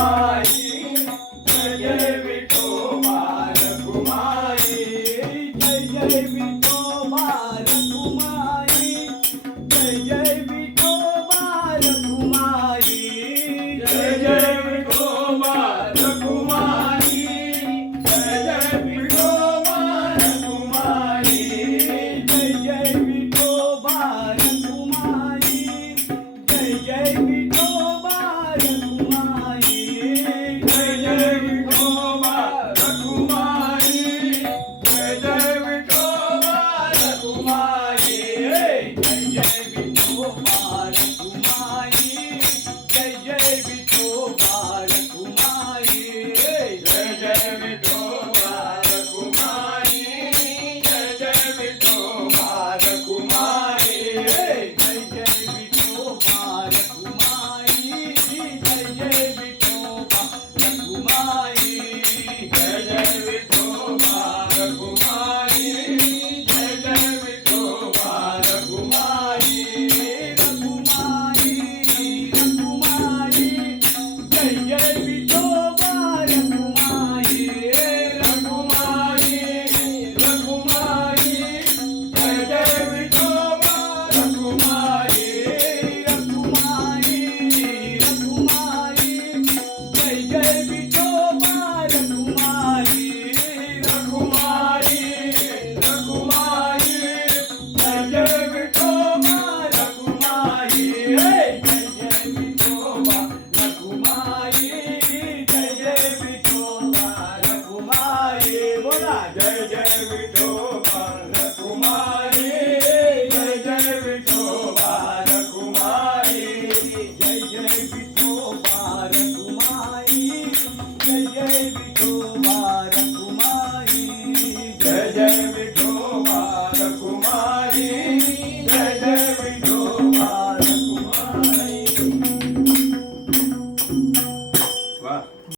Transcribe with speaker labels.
Speaker 1: Pai